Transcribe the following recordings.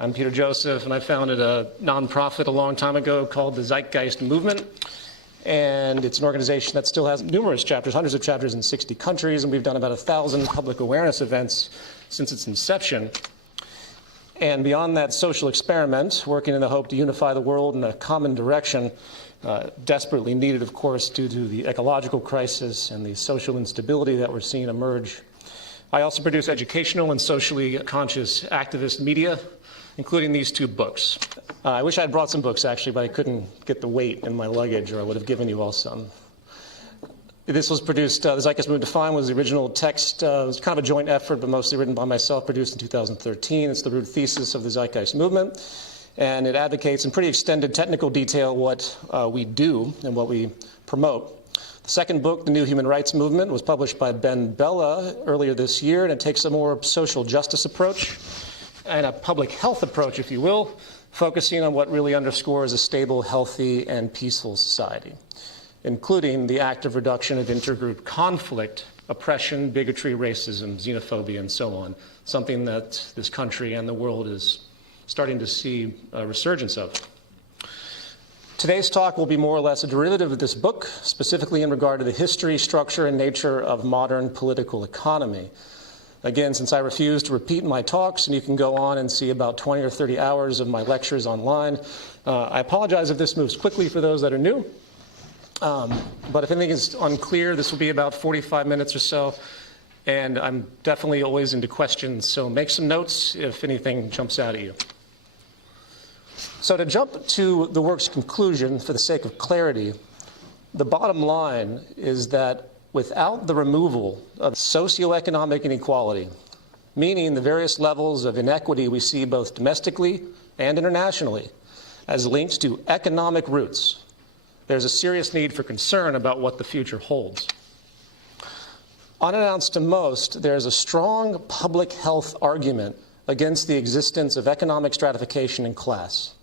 I'm Peter Joseph, and I founded a nonprofit a long time ago called the Zeitgeist movement. And it's an organization that still has numerous chapters, hundreds of chapters in 60 countries, and we've done about 1,000 public awareness events since its inception. And beyond that social experiment, working in the hope to unify the world in a common direction, desperately needed, of course, due to the ecological crisis and the social instability that we're seeing emerge. I also produce educational and socially conscious activist media, including these 2 books. I wish I had brought some books, actually, but I couldn't get the weight in my luggage, or I would have given you all some. This was produced, the Zeitgeist Movement Defined was the original text. It was kind of a joint effort, but mostly written by myself, produced in 2013. It's the root thesis of the Zeitgeist Movement, and it advocates in pretty extended technical detail what we do and what we promote. The second book, The New Human Rights Movement, was published by Ben Bella earlier this year, and it takes a more social justice approach and a public health approach, if you will, focusing on what really underscores a stable, healthy, and peaceful society, including the active reduction of intergroup conflict, oppression, bigotry, racism, xenophobia, and so on, something that this country and the world is starting to see a resurgence of. Today's talk will be more or less a derivative of this book, specifically in regard to the history, structure, and nature of modern political economy. Again, since I refuse to repeat my talks, and you can go on and see about 20 or 30 hours of my lectures online, I apologize if this moves quickly for those that are new. But if anything is unclear, this will be about 45 minutes or so, and I'm definitely always into questions, so make some notes if anything jumps out at you. So to jump to the work's conclusion, for the sake of clarity, the bottom line is that without the removal of socioeconomic inequality, meaning the various levels of inequity we see both domestically and internationally, as linked to economic roots, there's a serious need for concern about what the future holds. Unannounced to most, there's a strong public health argument against the existence of economic stratification and class.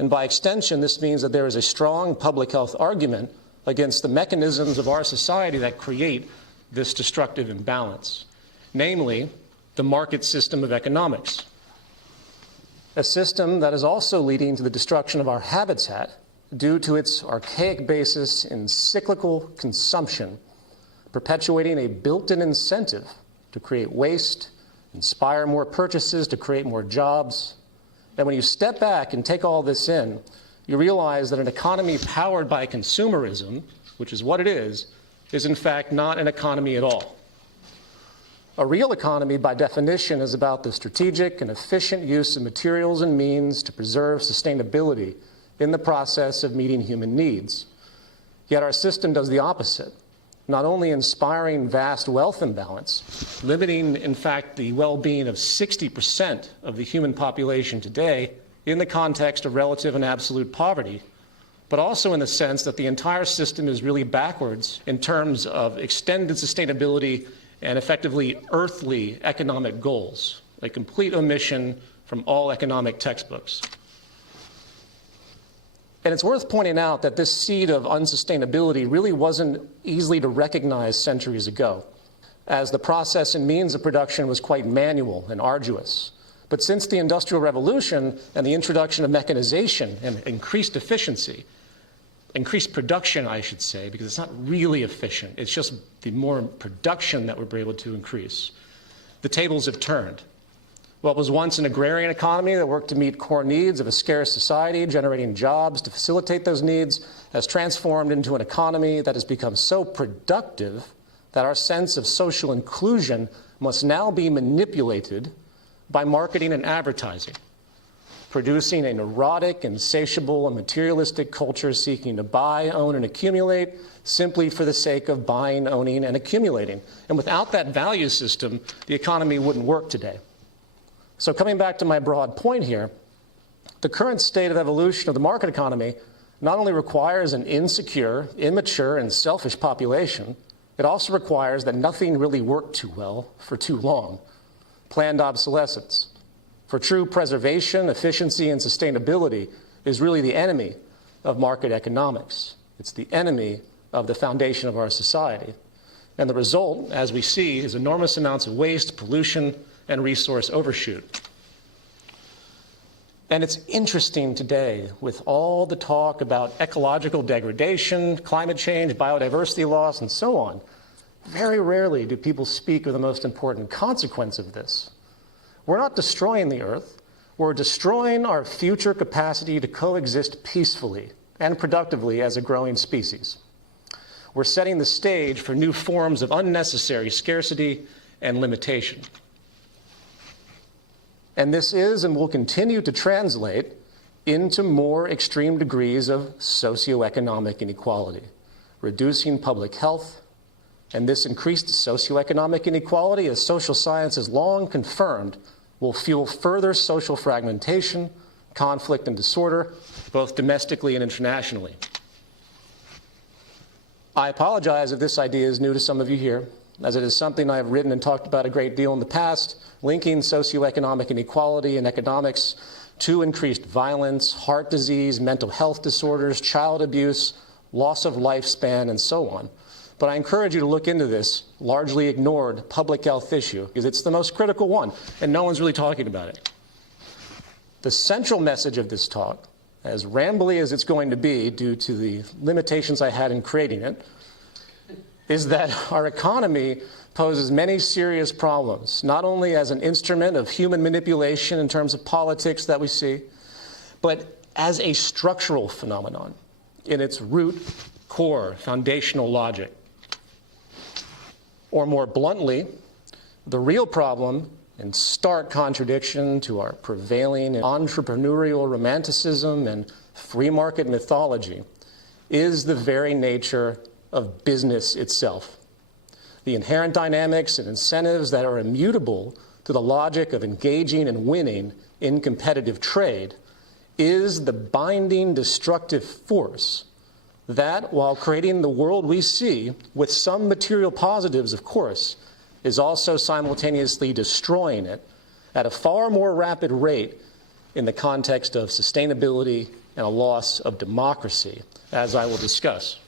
And by extension, this means that there is a strong public health argument against the mechanisms of our society that create this destructive imbalance, namely the market system of economics, a system that is also leading to the destruction of our habitat due to its archaic basis in cyclical consumption, perpetuating a built-in incentive to create waste, inspire more purchases to create more jobs. And when you step back and take all this in, you realize that an economy powered by consumerism, which is what it is in fact not an economy at all. A real economy, by definition, is about the strategic and efficient use of materials and means to preserve sustainability in the process of meeting human needs. Yet our system does the opposite, not only inspiring vast wealth imbalance, limiting, in fact, the well-being of 60% of the human population today in the context of relative and absolute poverty, but also in the sense that the entire system is really backwards in terms of extended sustainability and effectively earthly economic goals, a complete omission from all economic textbooks. And it's worth pointing out that this seed of unsustainability really wasn't easily to recognize centuries ago, as the process and means of production was quite manual and arduous. But since the Industrial Revolution and the introduction of mechanization and increased efficiency, increased production, I should say, because it's not really efficient, it's just the more production that we're able to increase, the tables have turned. What was once an agrarian economy that worked to meet core needs of a scarce society, generating jobs to facilitate those needs, has transformed into an economy that has become so productive that our sense of social inclusion must now be manipulated by marketing and advertising, producing a neurotic, insatiable, and materialistic culture seeking to buy, own, and accumulate simply for the sake of buying, owning, and accumulating. And without that value system, the economy wouldn't work today. So coming back to my broad point here, the current state of evolution of the market economy not only requires an insecure, immature, and selfish population, it also requires that nothing really worked too well for too long. Planned obsolescence. For true preservation, efficiency, and sustainability is really the enemy of market economics. It's the enemy of the foundation of our society. And the result, as we see, is enormous amounts of waste, pollution, and resource overshoot. And it's interesting today with all the talk about ecological degradation, climate change, biodiversity loss, and so on. Very rarely do people speak of the most important consequence of this. We're not destroying the Earth. We're destroying our future capacity to coexist peacefully and productively as a growing species. We're setting the stage for new forms of unnecessary scarcity and limitation. And this is and will continue to translate into more extreme degrees of socioeconomic inequality, reducing public health. And this increased socioeconomic inequality, as social science has long confirmed, will fuel further social fragmentation, conflict, and disorder, both domestically and internationally. I apologize if this idea is new to some of you here, as it is something I have written and talked about a great deal in the past, linking socioeconomic inequality and economics to increased violence, heart disease, mental health disorders, child abuse, loss of lifespan, and so on. But I encourage you to look into this largely ignored public health issue, because it's the most critical one, and no one's really talking about it. The central message of this talk, as rambly as it's going to be due to the limitations I had in creating it, is that our economy poses many serious problems, not only as an instrument of human manipulation in terms of politics that we see, but as a structural phenomenon in its root, core, foundational logic. Or more bluntly, the real problem, in stark contradiction to our prevailing entrepreneurial romanticism and free market mythology, is the very nature of business itself. The inherent dynamics and incentives that are immutable to the logic of engaging and winning in competitive trade is the binding destructive force that, while creating the world we see, with some material positives, of course, is also simultaneously destroying it at a far more rapid rate in the context of sustainability and a loss of democracy, as I will discuss.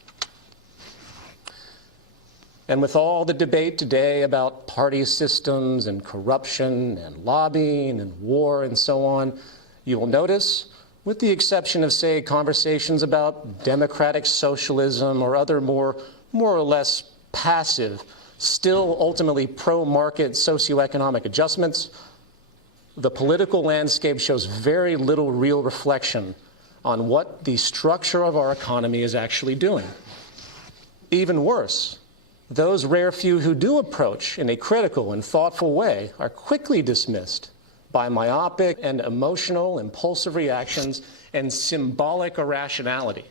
And with all the debate today about party systems and corruption and lobbying and war and so on, you will notice, with the exception of, say, conversations about democratic socialism or other more or less passive, still ultimately pro-market socioeconomic adjustments, the political landscape shows very little real reflection on what the structure of our economy is actually doing. Even worse, those rare few who do approach in a critical and thoughtful way are quickly dismissed by myopic and emotional impulsive reactions and symbolic irrationality.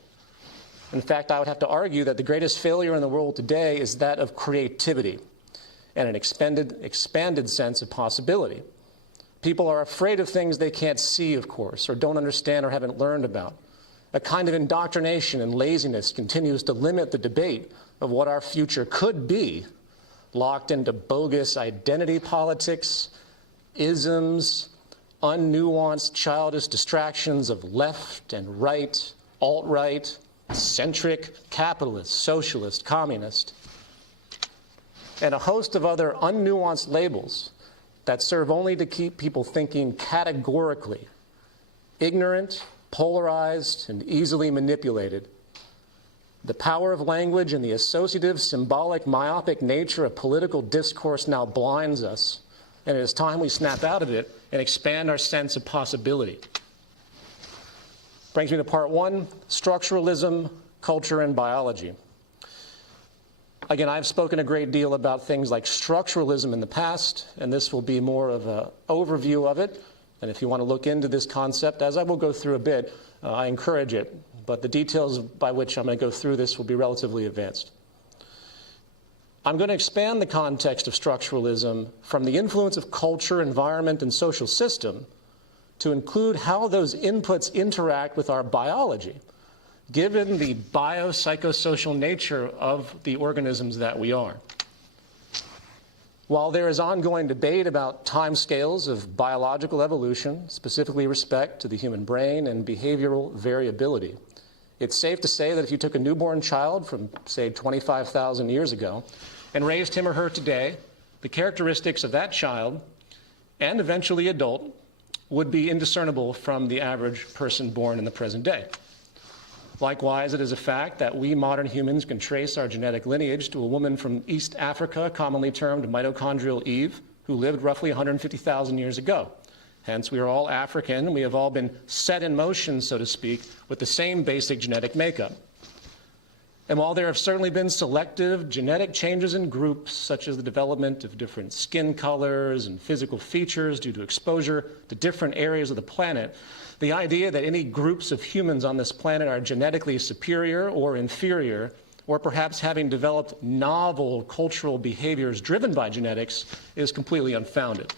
In fact, I would have to argue that the greatest failure in the world today is that of creativity and an expanded sense of possibility. People are afraid of things they can't see, of course, or don't understand or haven't learned about. A kind of indoctrination and laziness continues to limit the debate of what our future could be, locked into bogus identity politics, isms, unnuanced childish distractions of left and right, alt-right, centric, capitalist, socialist, communist, and a host of other unnuanced labels that serve only to keep people thinking categorically, ignorant, polarized, and easily manipulated. The power of language and the associative, symbolic, myopic nature of political discourse now blinds us, and it is time we snap out of it and expand our sense of possibility. Brings me to part one, structuralism, culture, and biology. Again, I've spoken a great deal about things like structuralism in the past, and this will be more of an overview of it. And if you want to look into this concept, as I will go through a bit, I encourage it. But the details by which I'm going to go through this will be relatively advanced. I'm going to expand the context of structuralism from the influence of culture, environment, and social system to include how those inputs interact with our biology, given the biopsychosocial nature of the organisms that we are. While there is ongoing debate about timescales of biological evolution, specifically respect to the human brain and behavioral variability, it's safe to say that if you took a newborn child from, say, 25,000 years ago and raised him or her today, the characteristics of that child and eventually adult would be indiscernible from the average person born in the present day. Likewise, it is a fact that we modern humans can trace our genetic lineage to a woman from East Africa, commonly termed mitochondrial Eve, who lived roughly 150,000 years ago. Hence, we are all African, and we have all been set in motion, so to speak, with the same basic genetic makeup. And while there have certainly been selective genetic changes in groups, such as the development of different skin colors and physical features due to exposure to different areas of the planet, the idea that any groups of humans on this planet are genetically superior or inferior, or perhaps having developed novel cultural behaviors driven by genetics, is completely unfounded.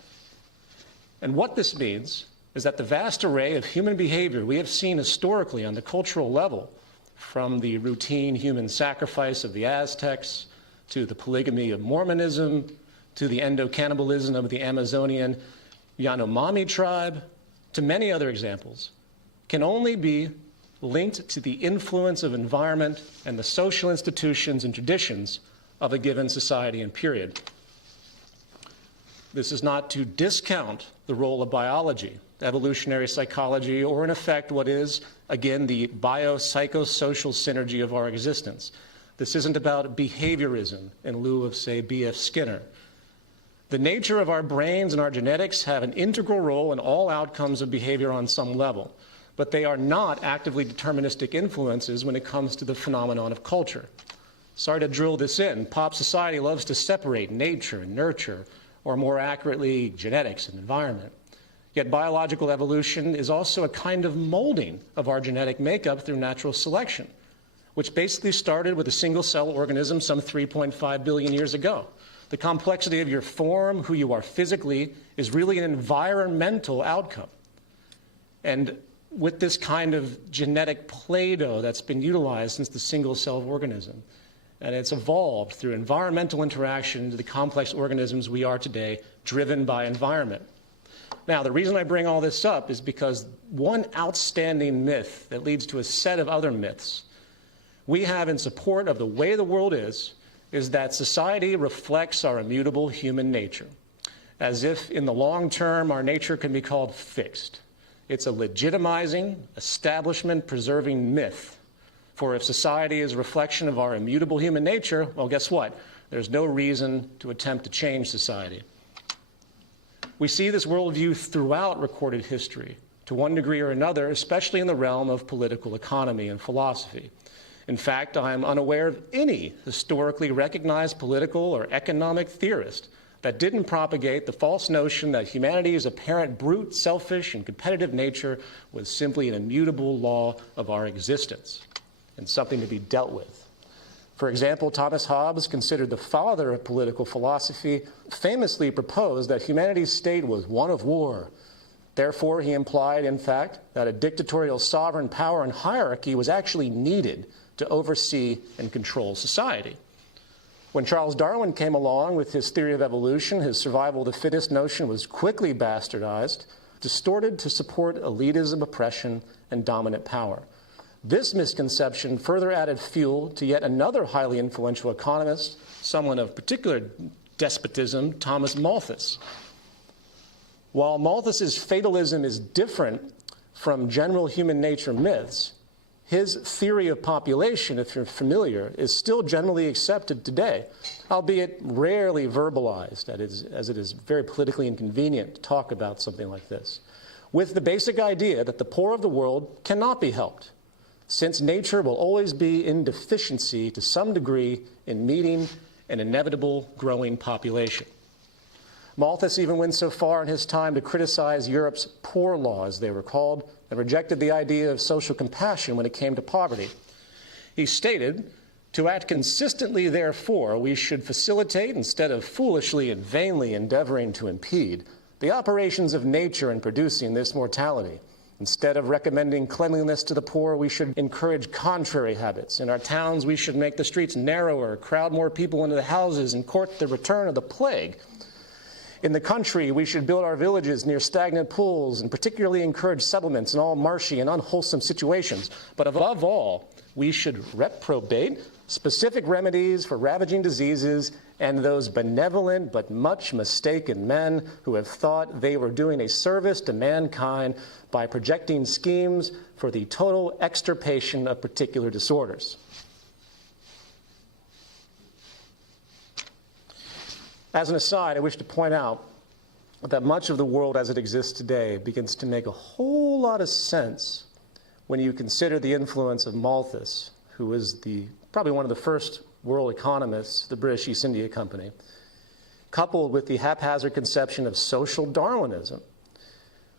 And what this means is that the vast array of human behavior we have seen historically on the cultural level, from the routine human sacrifice of the Aztecs, to the polygamy of Mormonism, to the endocannibalism of the Amazonian Yanomami tribe, to many other examples, can only be linked to the influence of environment and the social institutions and traditions of a given society and period. This is not to discount the role of biology, evolutionary psychology, or in effect what is, again, the biopsychosocial synergy of our existence. This isn't about behaviorism in lieu of, say, B.F. Skinner. The nature of our brains and our genetics have an integral role in all outcomes of behavior on some level, but they are not actively deterministic influences when it comes to the phenomenon of culture. Sorry to drill this in. Pop society loves to separate nature and nurture, or more accurately, genetics and environment. Yet biological evolution is also a kind of molding of our genetic makeup through natural selection, which basically started with a single-cell organism some 3.5 billion years ago. The complexity of your form, who you are physically, is really an environmental outcome. And with this kind of genetic Play-Doh that's been utilized since the single-cell organism, and it's evolved through environmental interaction into the complex organisms we are today, driven by environment. Now, the reason I bring all this up is because one outstanding myth that leads to a set of other myths we have in support of the way the world is that society reflects our immutable human nature, as if in the long term our nature can be called fixed. It's a legitimizing, establishment-preserving myth. For if society is a reflection of our immutable human nature, well, guess what? There's no reason to attempt to change society. We see this worldview throughout recorded history, to one degree or another, especially in the realm of political economy and philosophy. In fact, I am unaware of any historically recognized political or economic theorist that didn't propagate the false notion that humanity's apparent brute, selfish, and competitive nature was simply an immutable law of our existence and something to be dealt with. For example, Thomas Hobbes, considered the father of political philosophy, famously proposed that humanity's state was one of war. Therefore, he implied, in fact, that a dictatorial sovereign power and hierarchy was actually needed to oversee and control society. When Charles Darwin came along with his theory of evolution, his survival of the fittest notion was quickly bastardized, distorted to support elitism, oppression, and dominant power. This misconception further added fuel to yet another highly influential economist, someone of particular despotism, Thomas Malthus. While Malthus's fatalism is different from general human nature myths, his theory of population, if you're familiar, is still generally accepted today, albeit rarely verbalized, as it is very politically inconvenient to talk about something like this, with the basic idea that the poor of the world cannot be helped, since nature will always be in deficiency to some degree in meeting an inevitable growing population. Malthus even went so far in his time to criticize Europe's poor law, as they were called, and rejected the idea of social compassion when it came to poverty. He stated, "To act consistently, therefore, we should facilitate, instead of foolishly and vainly endeavoring to impede, the operations of nature in producing this mortality. Instead of recommending cleanliness to the poor, we should encourage contrary habits. In our towns, we should make the streets narrower, crowd more people into the houses, and court the return of the plague. In the country, we should build our villages near stagnant pools and particularly encourage settlements in all marshy and unwholesome situations. But above all, we should reprobate specific remedies for ravaging diseases, and those benevolent but much mistaken men who have thought they were doing a service to mankind by projecting schemes for the total extirpation of particular disorders. As an aside, I wish to point out that much of the world as it exists today begins to make a whole lot of sense when you consider the influence of Malthus, who was probably one of the first world economists, the British East India Company, coupled with the haphazard conception of social Darwinism.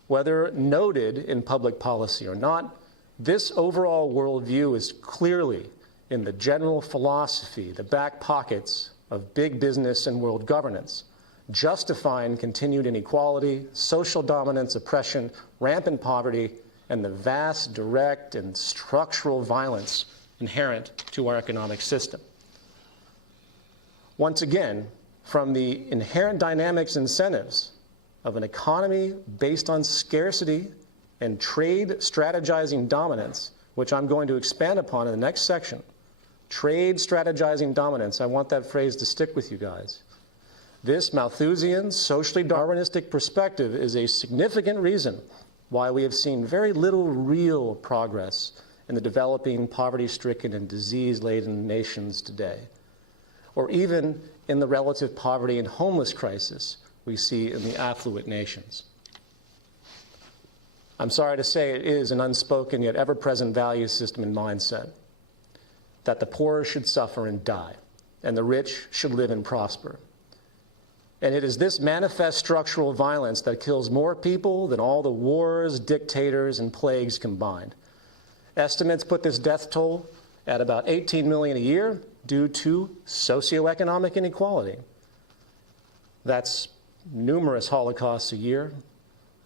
Whether noted in public policy or not, this overall worldview is clearly in the general philosophy, the back pockets of big business and world governance, justifying continued inequality, social dominance, oppression, rampant poverty, and the vast, direct, and structural violence inherent to our economic system. Once again, from the inherent dynamics incentives of an economy based on scarcity and trade strategizing dominance, which I'm going to expand upon in the next section, trade strategizing dominance, I want that phrase to stick with you guys. This Malthusian, socially Darwinistic perspective is a significant reason why we have seen very little real progress in the developing, poverty-stricken, and disease-laden nations today, or even in the relative poverty and homeless crisis we see in the affluent nations. I'm sorry to say it is an unspoken yet ever-present value system and mindset that the poor should suffer and die, and the rich should live and prosper. And it is this manifest structural violence that kills more people than all the wars, dictators, and plagues combined. Estimates put this death toll at about 18 million a year due to socioeconomic inequality. That's numerous Holocausts a year.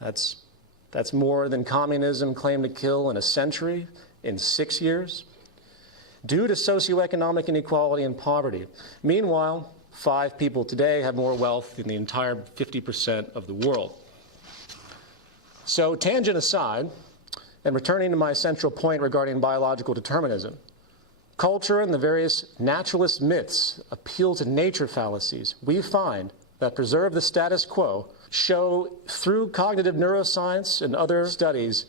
That's more than communism claimed to kill in a century in 6 years, due to socioeconomic inequality and poverty. Meanwhile, 5 people today have more wealth than the entire 50% of the world. So, tangent aside, and returning to my central point regarding biological determinism, culture and the various naturalist myths appeal to nature fallacies we find that preserve the status quo, show through cognitive neuroscience and other studies,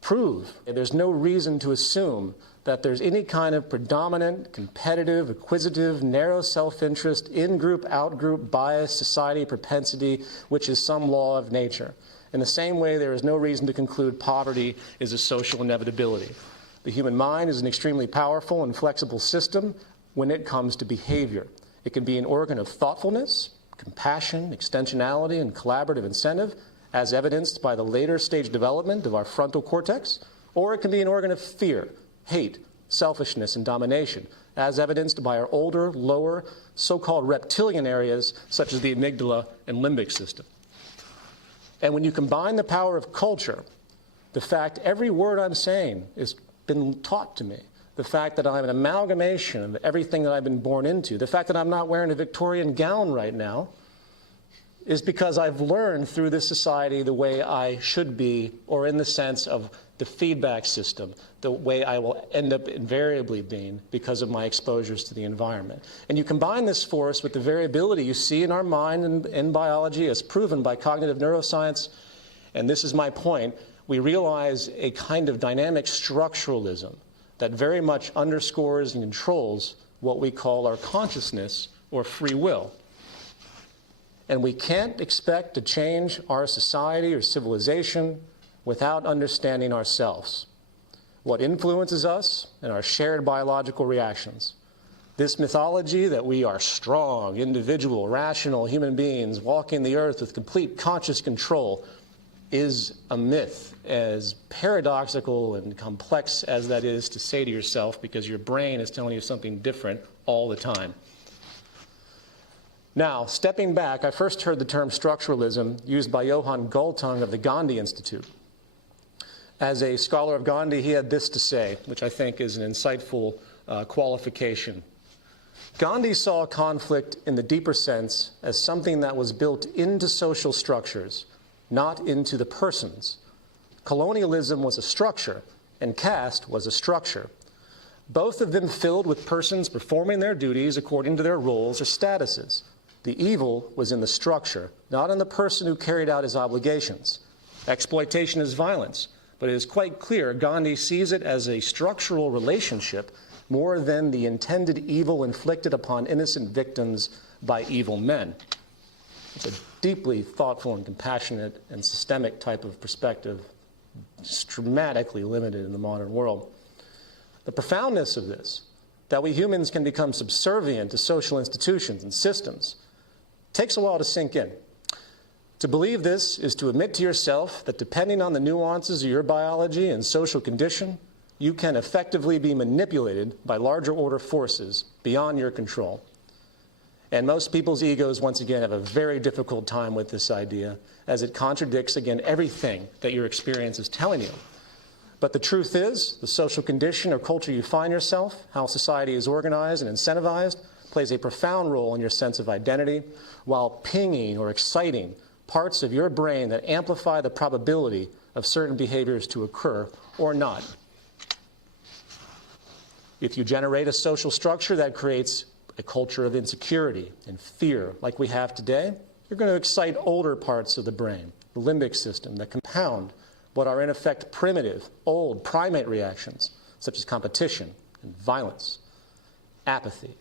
prove there's no reason to assume that there's any kind of predominant, competitive, acquisitive, narrow self-interest, in-group, out-group, bias, society, propensity, which is some law of nature. In the same way, there is no reason to conclude poverty is a social inevitability. The human mind is an extremely powerful and flexible system when it comes to behavior. It can be an organ of thoughtfulness, compassion, extensionality, and collaborative incentive, as evidenced by the later stage development of our frontal cortex, or it can be an organ of fear, hate, selfishness, and domination, as evidenced by our older, lower, so-called reptilian areas, such as the amygdala and limbic system. And when you combine the power of culture, the fact every word I'm saying has been taught to me, the fact that I'm an amalgamation of everything that I've been born into, the fact that I'm not wearing a Victorian gown right now, is because I've learned through this society the way I should be, or in the sense of the feedback system, the way I will end up invariably being because of my exposures to the environment. And you combine this force with the variability you see in our mind and in biology as proven by cognitive neuroscience, and this is my point, we realize a kind of dynamic structuralism that very much underscores and controls what we call our consciousness or free will. And we can't expect to change our society or civilization without understanding ourselves, what influences us, and our shared biological reactions. This mythology that we are strong, individual, rational human beings walking the earth with complete conscious control is a myth, as paradoxical and complex as that is to say to yourself, because your brain is telling you something different all the time. Now, stepping back, I first heard the term structuralism used by Johan Galtung of the Gandhi Institute. As a scholar of Gandhi, he had this to say, which I think is an insightful qualification. Gandhi saw conflict in the deeper sense as something that was built into social structures, not into the persons. Colonialism was a structure, and caste was a structure. both of them filled with persons performing their duties according to their roles or statuses. The evil was in the structure, not in the person who carried out his obligations. Exploitation is violence, but it is quite clear Gandhi sees it as a structural relationship more than the intended evil inflicted upon innocent victims by evil men. It's a deeply thoughtful and compassionate and systemic type of perspective, dramatically limited in the modern world. The profoundness of this, that we humans can become subservient to social institutions and systems, takes a while to sink in. To believe this is to admit to yourself that depending on the nuances of your biology and social condition, you can effectively be manipulated by larger order forces beyond your control. And most people's egos, once again, have a very difficult time with this idea, as it contradicts, again, everything that your experience is telling you. But the truth is, the social condition or culture you find yourself, how society is organized and incentivized, plays a profound role in your sense of identity, while pinging or exciting parts of your brain that amplify the probability of certain behaviors to occur or not. If you generate a social structure that creates a culture of insecurity and fear like we have today, you're going to excite older parts of the brain, the limbic system, that compound what are in effect primitive, old primate reactions, such as competition and violence, apathy.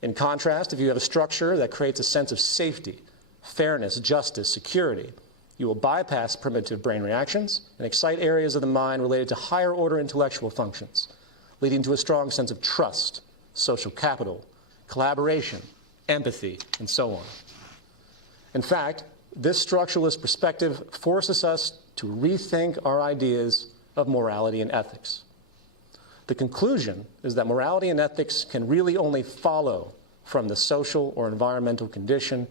In contrast, if you have a structure that creates a sense of safety, fairness, justice, security, you will bypass primitive brain reactions and excite areas of the mind related to higher order intellectual functions, leading to a strong sense of trust, social capital, collaboration, empathy, and so on. In fact, this structuralist perspective forces us to rethink our ideas of morality and ethics. The conclusion is that morality and ethics can really only follow from the social or environmental condition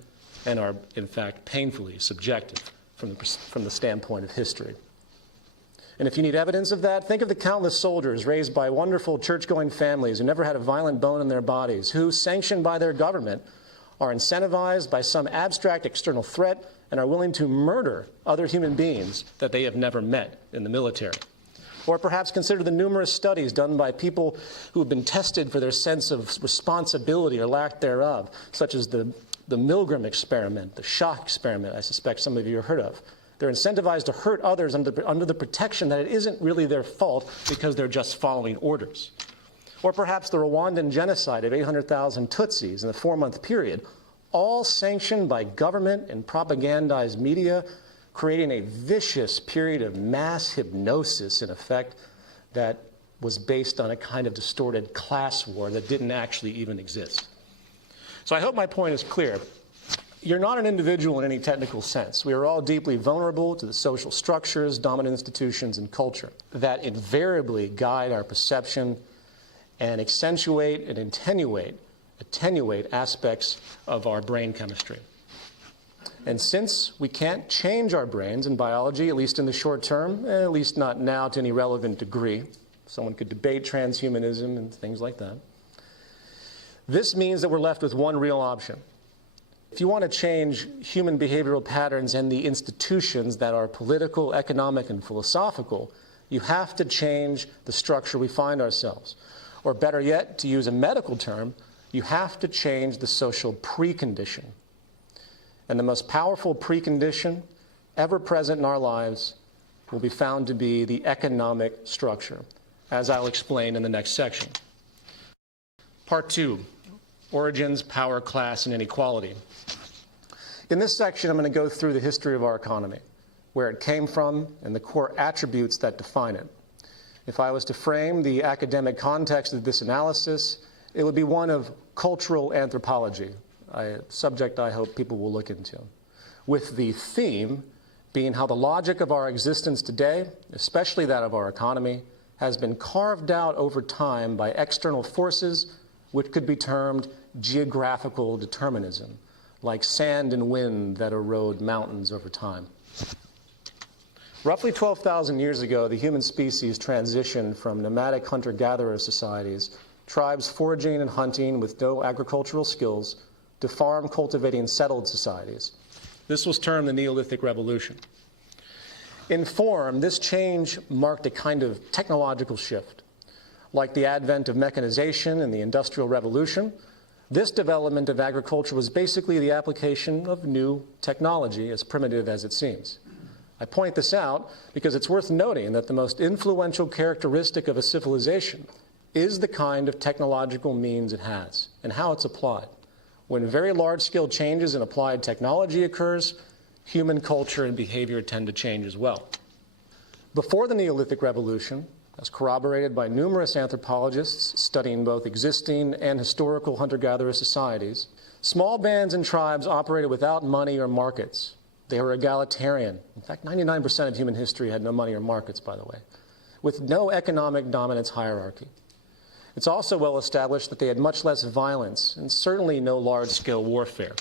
and are, in fact, painfully subjective from the standpoint of history. And if you need evidence of that, think of the countless soldiers raised by wonderful church-going families who never had a violent bone in their bodies, who, sanctioned by their government, are incentivized by some abstract external threat and are willing to murder other human beings that they have never met in the military. Or perhaps consider the numerous studies done by people who have been tested for their sense of responsibility or lack thereof, such as the Milgram experiment, the shock experiment, I suspect some of you have heard of. They're incentivized to hurt others under the protection that it isn't really their fault because they're just following orders. Or perhaps the Rwandan genocide of 800,000 Tutsis in a 4-month period, all sanctioned by government and propagandized media, creating a vicious period of mass hypnosis, in effect, that was based on a kind of distorted class war that didn't actually even exist. So I hope my point is clear. You're not an individual in any technical sense. We are all deeply vulnerable to the social structures, dominant institutions, and culture that invariably guide our perception and accentuate and attenuate aspects of our brain chemistry. And since we can't change our brains in biology, at least in the short term, at least not now to any relevant degree, someone could debate transhumanism and things like that, this means that we're left with one real option. If you want to change human behavioral patterns and the institutions that are political, economic, and philosophical, you have to change the structure we find ourselves. Or better yet, to use a medical term, you have to change the social precondition. And the most powerful precondition ever present in our lives will be found to be the economic structure, as I'll explain in the next section. Part 2, origins, power, class, and inequality. In this section, I'm going to go through the history of our economy, where it came from, and the core attributes that define it. If I was to frame the academic context of this analysis, it would be one of cultural anthropology, a subject I hope people will look into, with the theme being how the logic of our existence today, especially that of our economy, has been carved out over time by external forces which could be termed geographical determinism, like sand and wind that erode mountains over time. Roughly 12,000 years ago, the human species transitioned from nomadic hunter-gatherer societies, tribes foraging and hunting with no agricultural skills, to farm-cultivating settled societies. This was termed the Neolithic Revolution. In form, this change marked a kind of technological shift. Like the advent of mechanization and the Industrial Revolution, this development of agriculture was basically the application of new technology, as primitive as it seems. I point this out because it's worth noting that the most influential characteristic of a civilization is the kind of technological means it has and how it's applied. When very large-scale changes in applied technology occurs, human culture and behavior tend to change as well. Before the Neolithic Revolution, as corroborated by numerous anthropologists studying both existing and historical hunter-gatherer societies, small bands and tribes operated without money or markets. They were egalitarian. In fact, 99% of human history had no money or markets, by the way, with no economic dominance hierarchy. It's also well established that they had much less violence and certainly no large-scale warfare.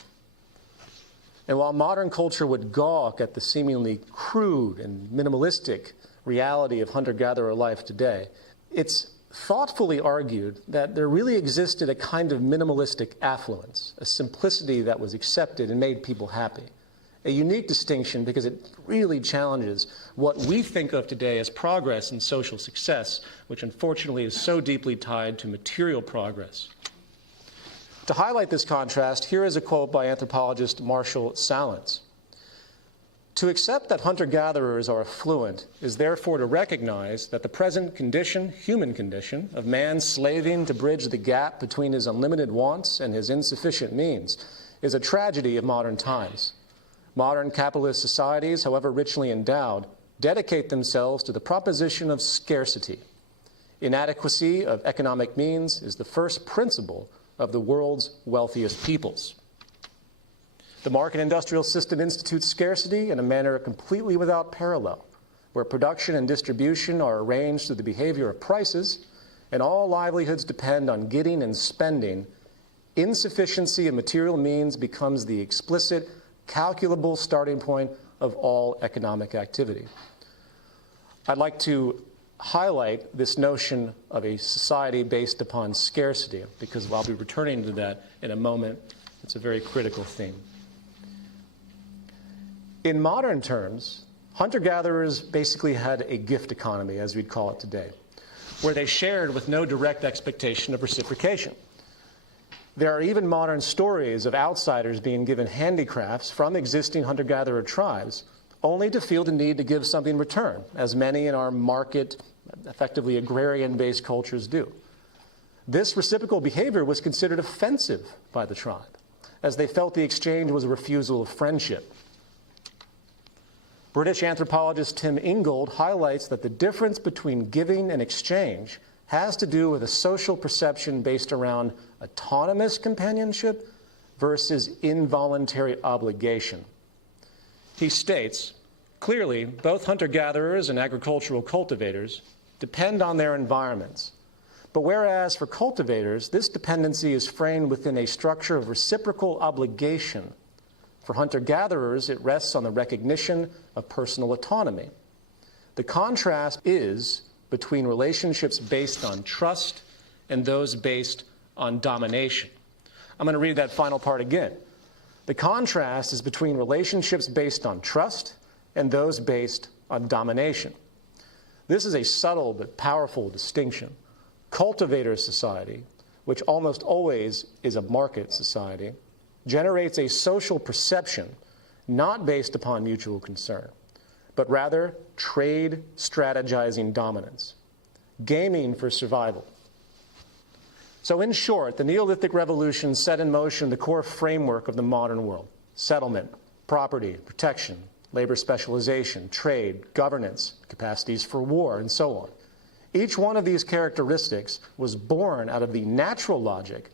And while modern culture would gawk at the seemingly crude and minimalistic reality of hunter-gatherer life today, it's thoughtfully argued that there really existed a kind of minimalistic affluence, a simplicity that was accepted and made people happy. A unique distinction because it really challenges what we think of today as progress and social success, which unfortunately is so deeply tied to material progress. To highlight this contrast, here is a quote by anthropologist Marshall Salins. To accept that hunter-gatherers are affluent is therefore to recognize that the present condition, human condition, of man slaving to bridge the gap between his unlimited wants and his insufficient means is a tragedy of modern times. Modern capitalist societies, however richly endowed, dedicate themselves to the proposition of scarcity. Inadequacy of economic means is the first principle of the world's wealthiest peoples. The market industrial system institutes scarcity in a manner completely without parallel, where production and distribution are arranged through the behavior of prices, and all livelihoods depend on getting and spending. Insufficiency of material means becomes the explicit, calculable starting point of all economic activity. I'd like to highlight this notion of a society based upon scarcity, because I'll be returning to that in a moment. It's a very critical theme. In modern terms, hunter-gatherers basically had a gift economy, as we'd call it today, where they shared with no direct expectation of reciprocation. There are even modern stories of outsiders being given handicrafts from existing hunter-gatherer tribes, only to feel the need to give something in return, as many in our market, effectively agrarian-based cultures do. This reciprocal behavior was considered offensive by the tribe, as they felt the exchange was a refusal of friendship. British anthropologist Tim Ingold highlights that the difference between giving and exchange has to do with a social perception based around autonomous companionship versus involuntary obligation. He states, clearly, both hunter-gatherers and agricultural cultivators depend on their environments. But whereas for cultivators, this dependency is framed within a structure of reciprocal obligation, for hunter-gatherers, it rests on the recognition of personal autonomy. The contrast is between relationships based on trust and those based on domination. I'm going to read that final part again. The contrast is between relationships based on trust and those based on domination. This is a subtle but powerful distinction. Cultivator society, which almost always is a market society, generates a social perception not based upon mutual concern, but rather trade strategizing dominance, gaming for survival. So in short, the Neolithic Revolution set in motion the core framework of the modern world: settlement, property, protection, labor specialization, trade, governance, capacities for war, and so on. Each one of these characteristics was born out of the natural logic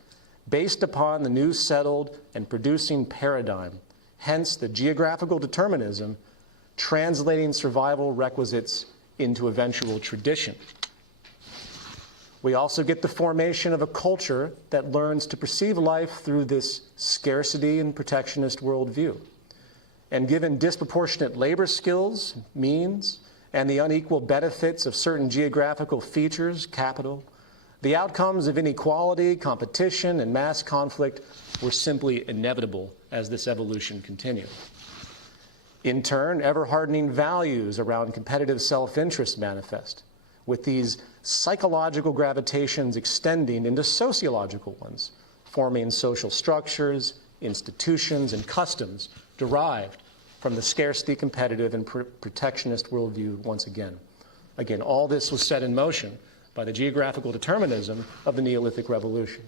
based upon the new settled and producing paradigm, hence the geographical determinism translating survival requisites into eventual tradition. We also get the formation of a culture that learns to perceive life through this scarcity and protectionist worldview. And given disproportionate labor skills, means, and the unequal benefits of certain geographical features, capital, the outcomes of inequality, competition, and mass conflict were simply inevitable as this evolution continued. In turn, ever-hardening values around competitive self-interest manifest, with these psychological gravitations extending into sociological ones, forming social structures, institutions, and customs derived from the scarcity, competitive, and protectionist worldview once again. Again, all this was set in motion by the geographical determinism of the Neolithic Revolution.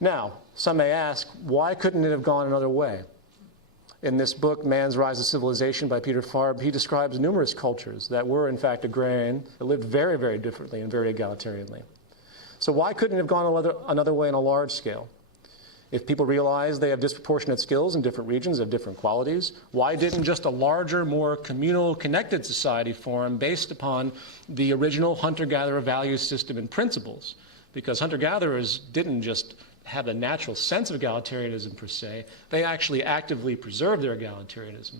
Now, some may ask, why couldn't it have gone another way? In this book, Man's Rise to Civilization by Peter Farb, he describes numerous cultures that were, in fact, agrarian, that lived very, very differently and very egalitarianly. So why couldn't it have gone another way on a large scale? If people realize they have disproportionate skills in different regions of different qualities, why didn't just a larger, more communal, connected society form based upon the original hunter-gatherer value system and principles? Because hunter-gatherers didn't just have a natural sense of egalitarianism per se, they actually actively preserved their egalitarianism.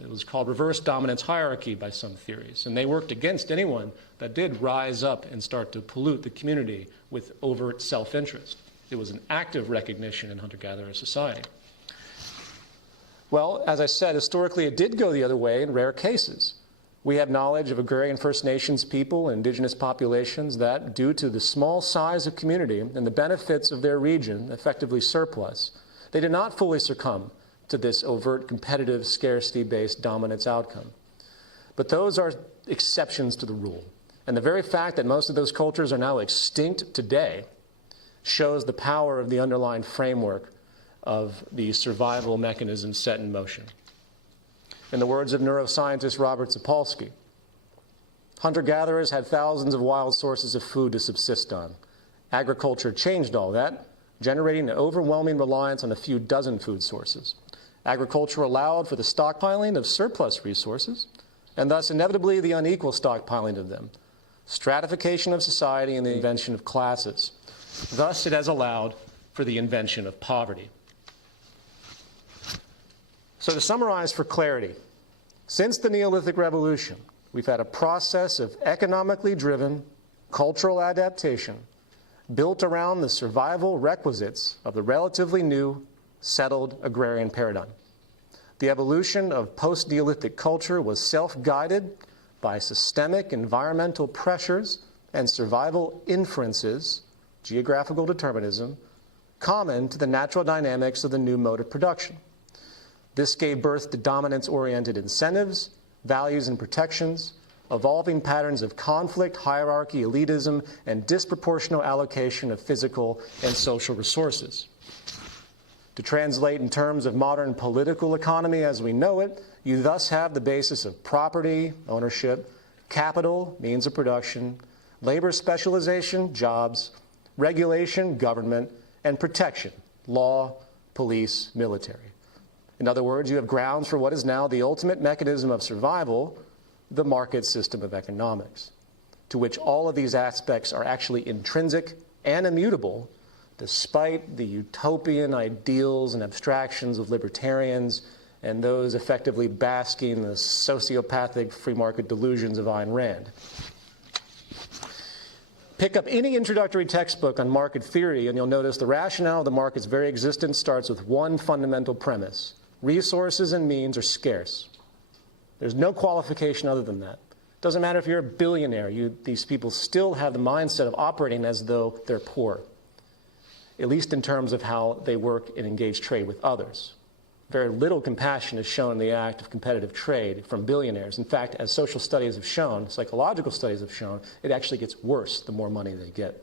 It was called reverse dominance hierarchy by some theories, and they worked against anyone that did rise up and start to pollute the community with overt self-interest. It was an active recognition in hunter-gatherer society. Well, as I said, historically it did go the other way in rare cases. We have knowledge of agrarian First Nations people and indigenous populations that, due to the small size of community and the benefits of their region, effectively surplus, they did not fully succumb to this overt competitive scarcity-based dominance outcome. But those are exceptions to the rule. And the very fact that most of those cultures are now extinct today shows the power of the underlying framework of the survival mechanism set in motion. In the words of neuroscientist Robert Sapolsky, hunter-gatherers had thousands of wild sources of food to subsist on. Agriculture changed all that, generating an overwhelming reliance on a few dozen food sources. Agriculture allowed for the stockpiling of surplus resources, and thus inevitably the unequal stockpiling of them, stratification of society and the invention of classes. Thus it has allowed for the invention of poverty. So to summarize for clarity, since the Neolithic Revolution, we've had a process of economically driven cultural adaptation built around the survival requisites of the relatively new, settled agrarian paradigm. The evolution of post-Neolithic culture was self-guided by systemic environmental pressures and survival inferences, geographical determinism, common to the natural dynamics of the new mode of production. This gave birth to dominance-oriented incentives, values and protections, evolving patterns of conflict, hierarchy, elitism, and disproportional allocation of physical and social resources. To translate in terms of modern political economy as we know it, you thus have the basis of property, ownership, capital, means of production, labor specialization, jobs, regulation, government, and protection, law, police, military. In other words, you have grounds for what is now the ultimate mechanism of survival, the market system of economics, to which all of these aspects are actually intrinsic and immutable, despite the utopian ideals and abstractions of libertarians and those effectively basking in the sociopathic free market delusions of Ayn Rand. Pick up any introductory textbook on market theory and you'll notice the rationale of the market's very existence starts with one fundamental premise. Resources and means are scarce. There's no qualification other than that. It doesn't matter if you're a billionaire, these people still have the mindset of operating as though they're poor, at least in terms of how they work and engage trade with others. Very little compassion is shown in the act of competitive trade from billionaires. In fact, as social studies have shown, psychological studies have shown, it actually gets worse the more money they get.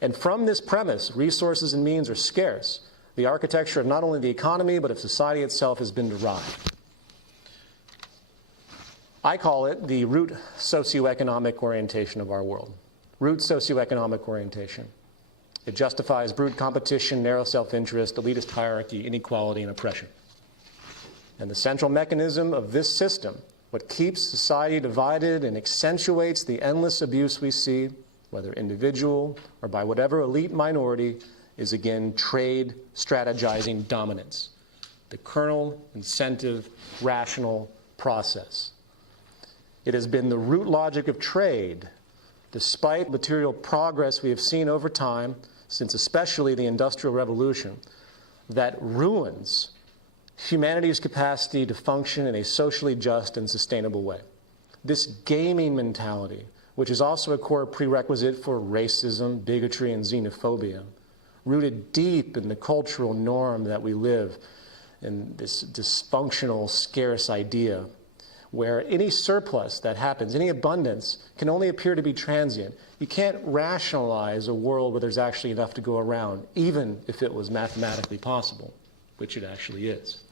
And from this premise, resources and means are scarce. The architecture of not only the economy, but of society itself has been derived. I call it the root socioeconomic orientation of our world. Root socioeconomic orientation. It justifies brute competition, narrow self-interest, elitist hierarchy, inequality, and oppression. And the central mechanism of this system, what keeps society divided and accentuates the endless abuse we see, whether individual or by whatever elite minority, is again trade strategizing dominance, the kernel, incentive, rational process. It has been the root logic of trade, despite material progress we have seen over time, since especially the Industrial Revolution, that ruins humanity's capacity to function in a socially just and sustainable way. This gaming mentality, which is also a core prerequisite for racism, bigotry, and xenophobia, rooted deep in the cultural norm that we live in, this dysfunctional, scarce idea where any surplus that happens, any abundance, can only appear to be transient. You can't rationalize a world where there's actually enough to go around, even if it was mathematically possible, which it actually is.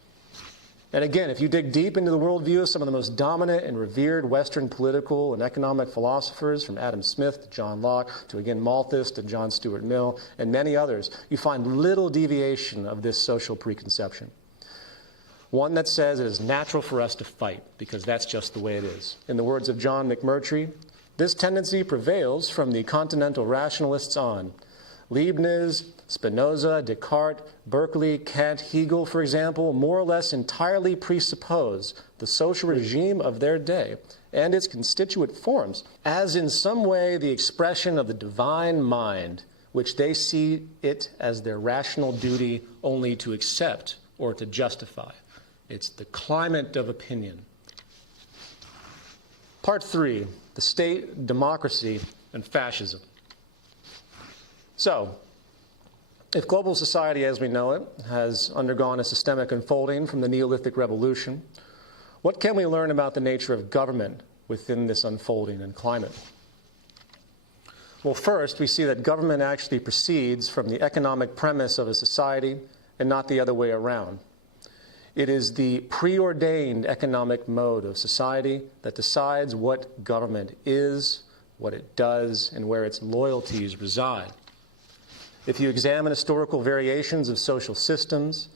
And again, if you dig deep into the worldview of some of the most dominant and revered Western political and economic philosophers, from Adam Smith to John Locke, to again Malthus to John Stuart Mill, and many others, you find little deviation of this social preconception. One that says it is natural for us to fight, because that's just the way it is. In the words of John McMurtry, this tendency prevails from the continental rationalists on. Leibniz, Spinoza, Descartes, Berkeley, Kant, Hegel, for example, more or less entirely presuppose the social regime of their day and its constituent forms as in some way the expression of the divine mind, which they see it as their rational duty only to accept or to justify. It's the climate of opinion. Part 3, the state, democracy, and fascism. So, if global society as we know it has undergone a systemic unfolding from the Neolithic Revolution, what can we learn about the nature of government within this unfolding and climate? Well, first, we see that government actually proceeds from the economic premise of a society and not the other way around. It is the preordained economic mode of society that decides what government is, what it does, and where its loyalties reside. If you examine historical variations of social systems,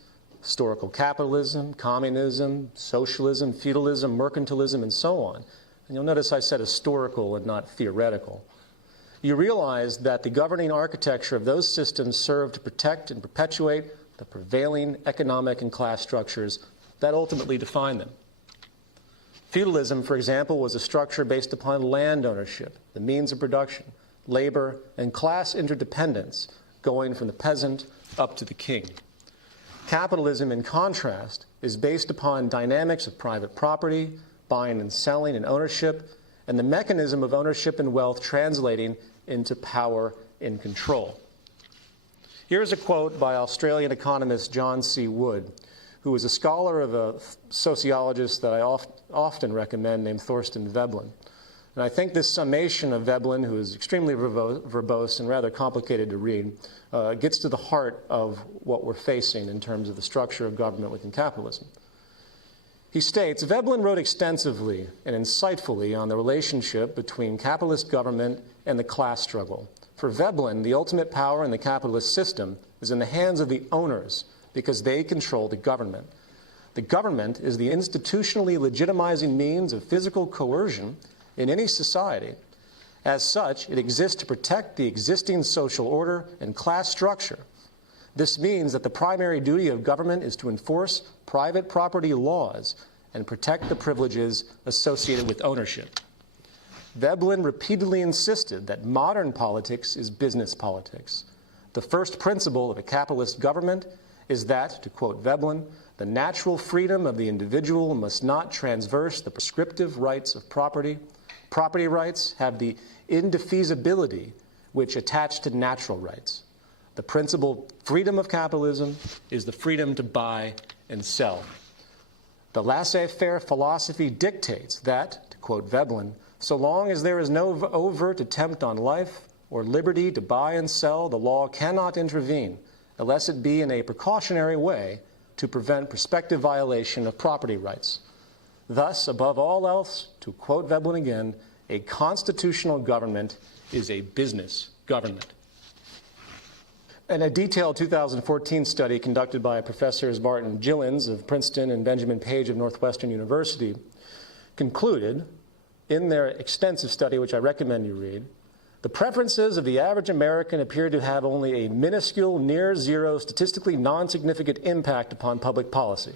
historical capitalism, communism, socialism, feudalism, mercantilism, and so on, and you'll notice I said historical and not theoretical, you realize that the governing architecture of those systems serve to protect and perpetuate the prevailing economic and class structures that ultimately define them. Feudalism, for example, was a structure based upon land ownership, the means of production, labor, and class interdependence, going from the peasant up to the king. Capitalism, in contrast, is based upon dynamics of private property, buying and selling and ownership, and the mechanism of ownership and wealth translating into power and control. Here's a quote by Australian economist John C. Wood, who is a scholar of a sociologist that I often recommend named Thorstein Veblen. And I think this summation of Veblen, who is extremely verbose and rather complicated to read, gets to the heart of what we're facing in terms of the structure of government within capitalism. He states, Veblen wrote extensively and insightfully on the relationship between capitalist government and the class struggle. For Veblen, the ultimate power in the capitalist system is in the hands of the owners because they control the government. The government is the institutionally legitimizing means of physical coercion in any society. As such, it exists to protect the existing social order and class structure. This means that the primary duty of government is to enforce private property laws and protect the privileges associated with ownership. Veblen repeatedly insisted that modern politics is business politics. The first principle of a capitalist government is that, to quote Veblen, the natural freedom of the individual must not transverse the prescriptive rights of property. Property rights have the indefeasibility which attach to natural rights. The principal freedom of capitalism is the freedom to buy and sell. The laissez-faire philosophy dictates that, to quote Veblen, so long as there is no overt attempt on life or liberty to buy and sell, the law cannot intervene, unless it be in a precautionary way to prevent prospective violation of property rights. Thus, above all else, to quote Veblen again, a constitutional government is a business government. In a detailed 2014 study conducted by Professors Martin Gillens of Princeton and Benjamin Page of Northwestern University concluded, in their extensive study, which I recommend you read, the preferences of the average American appear to have only a minuscule, near-zero, statistically non-significant impact upon public policy.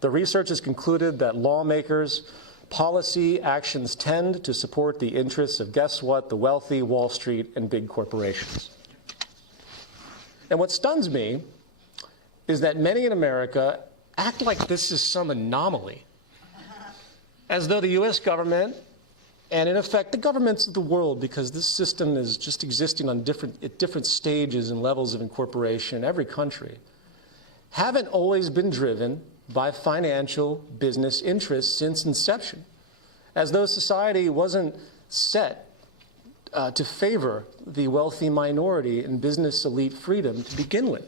The research has concluded that lawmakers' policy actions tend to support the interests of, guess what, the wealthy, Wall Street, and big corporations. And what stuns me is that many in America act like this is some anomaly, as though the U.S. government and in effect the governments of the world, because this system is just existing on at different stages and levels of incorporation in every country, haven't always been driven by financial business interests since inception, as though society wasn't set to favor the wealthy minority and business elite freedom to begin with.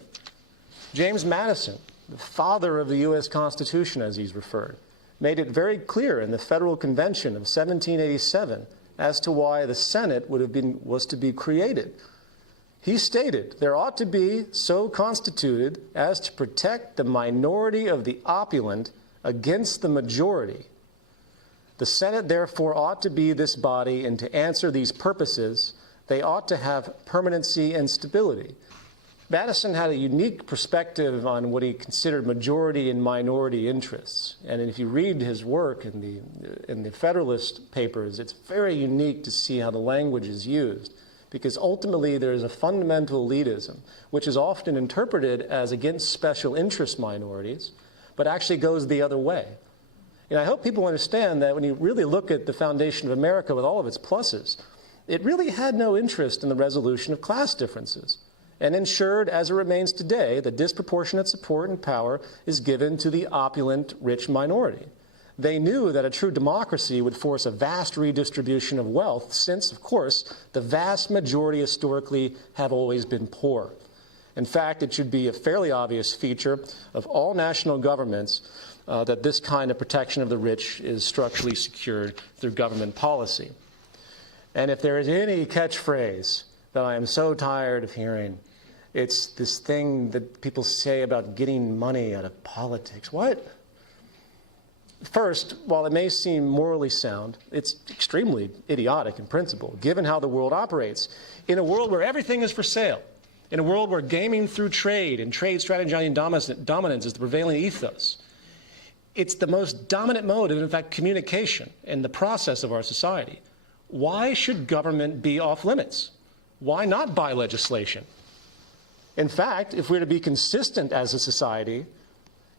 James Madison, the father of the U.S. Constitution, as he's referred, made it very clear in the Federal Convention of 1787 as to why the Senate was to be created. He stated, there ought to be so constituted as to protect the minority of the opulent against the majority. The Senate, therefore, ought to be this body, and to answer these purposes, they ought to have permanency and stability. Madison had a unique perspective on what he considered majority and minority interests. And if you read his work in the Federalist Papers, it's very unique to see how the language is used, because ultimately there is a fundamental elitism, which is often interpreted as against special interest minorities, but actually goes the other way. And I hope people understand that when you really look at the foundation of America with all of its pluses, it really had no interest in the resolution of class differences, and ensured, as it remains today, that disproportionate support and power is given to the opulent, rich minority. They knew that a true democracy would force a vast redistribution of wealth, since, of course, the vast majority historically have always been poor. In fact, it should be a fairly obvious feature of all national governments that this kind of protection of the rich is structurally secured through government policy. And if there is any catchphrase that I am so tired of hearing, it's this thing that people say about getting money out of politics. What? First, while it may seem morally sound, it's extremely idiotic in principle, given how the world operates. In a world where everything is for sale, in a world where gaming through trade and trade strategizing dominance is the prevailing ethos, it's the most dominant mode of, in fact, communication in the process of our society. Why should government be off limits? Why not buy legislation? In fact, if we're to be consistent as a society,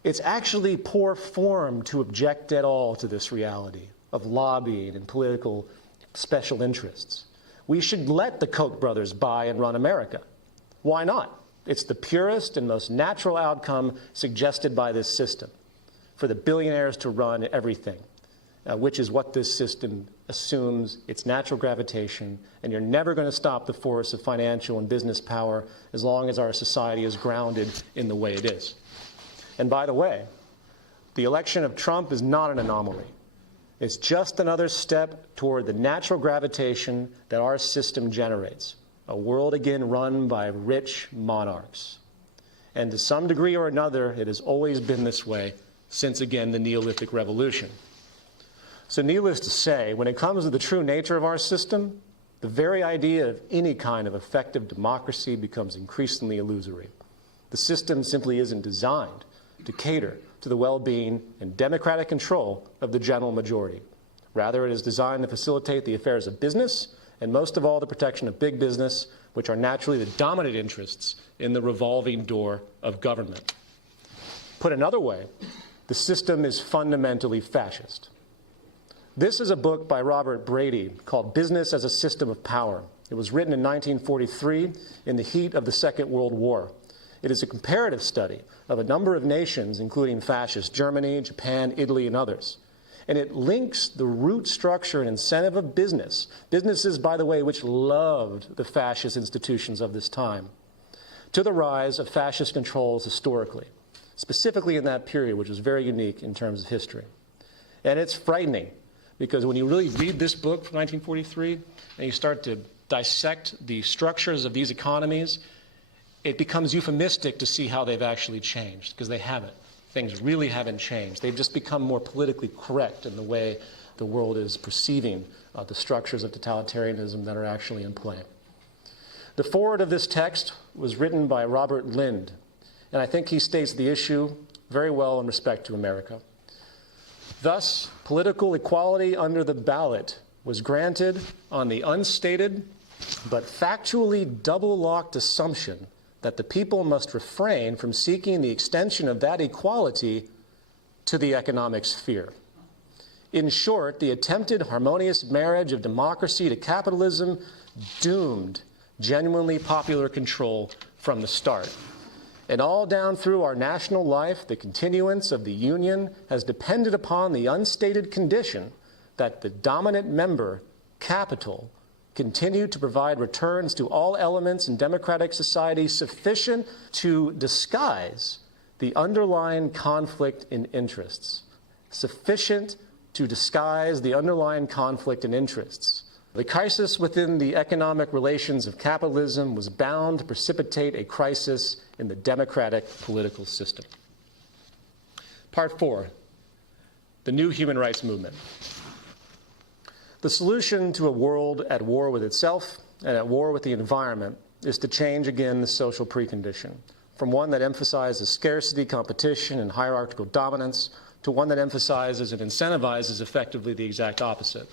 it's actually poor form to object at all to this reality of lobbying and political special interests. We should let the Koch brothers buy and run America. Why not? It's the purest and most natural outcome suggested by this system, for the billionaires to run everything, which is what this system assumes, its natural gravitation, and you're never going to stop the force of financial and business power as long as our society is grounded in the way it is. And by the way, the election of Trump is not an anomaly. It's just another step toward the natural gravitation that our system generates, a world again run by rich monarchs. And to some degree or another, it has always been this way since, again, the Neolithic Revolution. So needless to say, when it comes to the true nature of our system, the very idea of any kind of effective democracy becomes increasingly illusory. The system simply isn't designed to cater to the well-being and democratic control of the general majority. Rather, it is designed to facilitate the affairs of business, and most of all, the protection of big business, which are naturally the dominant interests in the revolving door of government. Put another way, the system is fundamentally fascist. This is a book by Robert Brady called Business as a System of Power. It was written in 1943 in the heat of the Second World War. It is a comparative study of a number of nations, including fascist Germany, Japan, Italy, and others. And it links the root structure and incentive of businesses, by the way, which loved the fascist institutions of this time, to the rise of fascist controls historically, specifically in that period, which was very unique in terms of history. And it's frightening, because when you really read this book from 1943 and you start to dissect the structures of these economies, it becomes euphemistic to see how they've actually changed, because they haven't. Things really haven't changed. They've just become more politically correct in the way the world is perceiving the structures of totalitarianism that are actually in play. The foreword of this text was written by Robert Lind, and I think he states the issue very well in respect to America. Thus, political equality under the ballot was granted on the unstated but factually double-locked assumption that the people must refrain from seeking the extension of that equality to the economic sphere. In short, the attempted harmonious marriage of democracy to capitalism doomed genuinely popular control from the start. And all down through our national life, the continuance of the Union has depended upon the unstated condition that the dominant member, capital, continue to provide returns to all elements in democratic society sufficient to disguise the underlying conflict in interests. Sufficient to disguise the underlying conflict in interests. The crisis within the economic relations of capitalism was bound to precipitate a crisis in the democratic political system. Part 4, the new human rights movement. The solution to a world at war with itself and at war with the environment is to change again the social precondition, from one that emphasizes scarcity, competition, and hierarchical dominance to one that emphasizes and incentivizes effectively the exact opposite.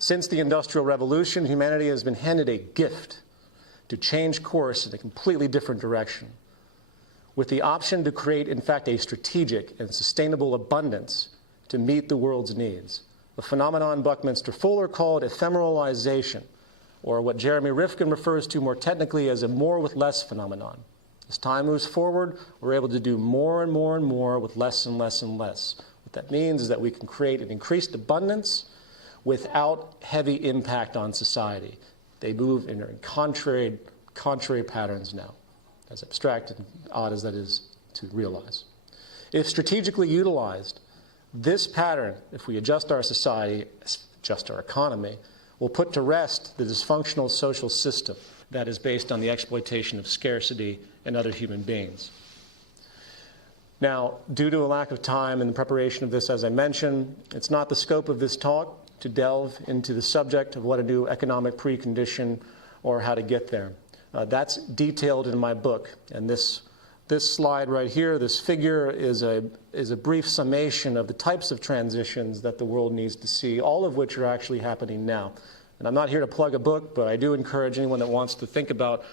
Since the Industrial Revolution, humanity has been handed a gift to change course in a completely different direction, with the option to create, in fact, a strategic and sustainable abundance to meet the world's needs, a phenomenon Buckminster Fuller called ephemeralization, or what Jeremy Rifkin refers to more technically as a more with less phenomenon. As time moves forward, we're able to do more and more and more with less and less and less. What that means is that we can create an increased abundance without heavy impact on society. They move in contrary patterns now, as abstract and odd as that is to realize. If strategically utilized, this pattern, if we adjust our society, adjust our economy, will put to rest the dysfunctional social system that is based on the exploitation of scarcity and other human beings. Now, due to a lack of time in the preparation of this, as I mentioned, it's not the scope of this talk to delve into the subject of what a new economic precondition or how to get there. That's detailed in my book, and this slide right here, this figure, is a brief summation of the types of transitions that the world needs to see, all of which are actually happening now. And I'm not here to plug a book, but I do encourage anyone that wants to think about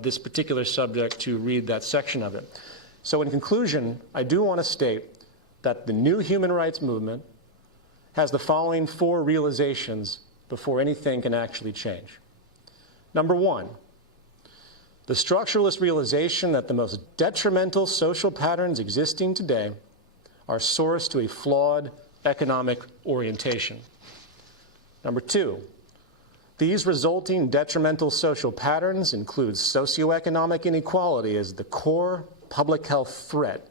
this particular subject to read that section of it. So in conclusion, I do want to state that the new human rights movement has the following 4 realizations before anything can actually change. Number 1, the structuralist realization that the most detrimental social patterns existing today are sourced to a flawed economic orientation. Number 2, these resulting detrimental social patterns include socioeconomic inequality as the core public health threat.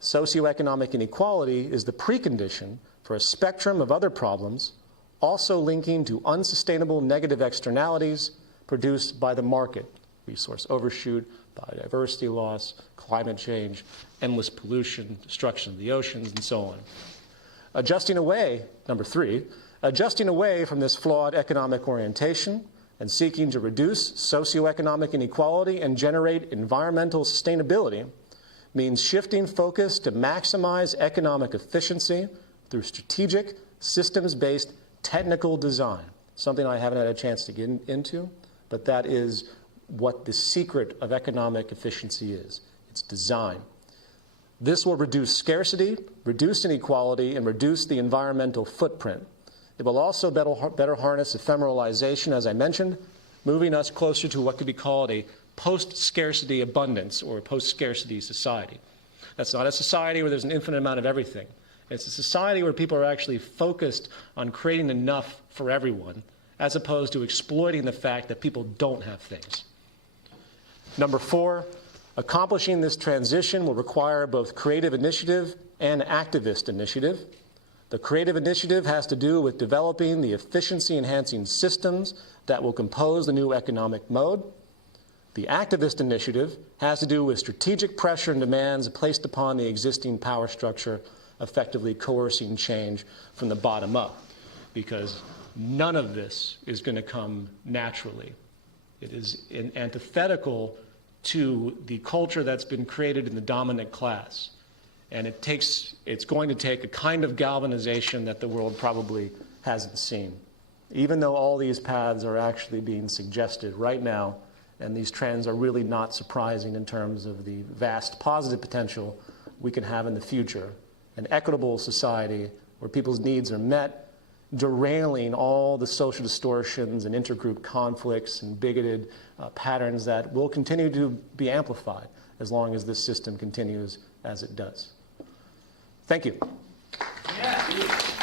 Socioeconomic inequality is the precondition for a spectrum of other problems, also linking to unsustainable negative externalities produced by the market: resource overshoot, biodiversity loss, climate change, endless pollution, destruction of the oceans, and so on. Adjusting away, number 3, adjusting away from this flawed economic orientation and seeking to reduce socioeconomic inequality and generate environmental sustainability means shifting focus to maximize economic efficiency through strategic, systems-based technical design, something I haven't had a chance to get into, but that is what the secret of economic efficiency is. It's design. This will reduce scarcity, reduce inequality, and reduce the environmental footprint. It will also better harness ephemeralization, as I mentioned, moving us closer to what could be called a post-scarcity abundance or a post-scarcity society. That's not a society where there's an infinite amount of everything. It's a society where people are actually focused on creating enough for everyone, as opposed to exploiting the fact that people don't have things. Number 4, accomplishing this transition will require both creative initiative and activist initiative. The creative initiative has to do with developing the efficiency-enhancing systems that will compose the new economic mode. The activist initiative has to do with strategic pressure and demands placed upon the existing power structure, effectively coercing change from the bottom up, because none of this is going to come naturally. It is antithetical to the culture that's been created in the dominant class. And it's going to take a kind of galvanization that the world probably hasn't seen, even though all these paths are actually being suggested right now, and these trends are really not surprising in terms of the vast positive potential we can have in the future. An equitable society where people's needs are met, derailing all the social distortions and intergroup conflicts and bigoted patterns that will continue to be amplified as long as this system continues as it does. Thank you. Yeah.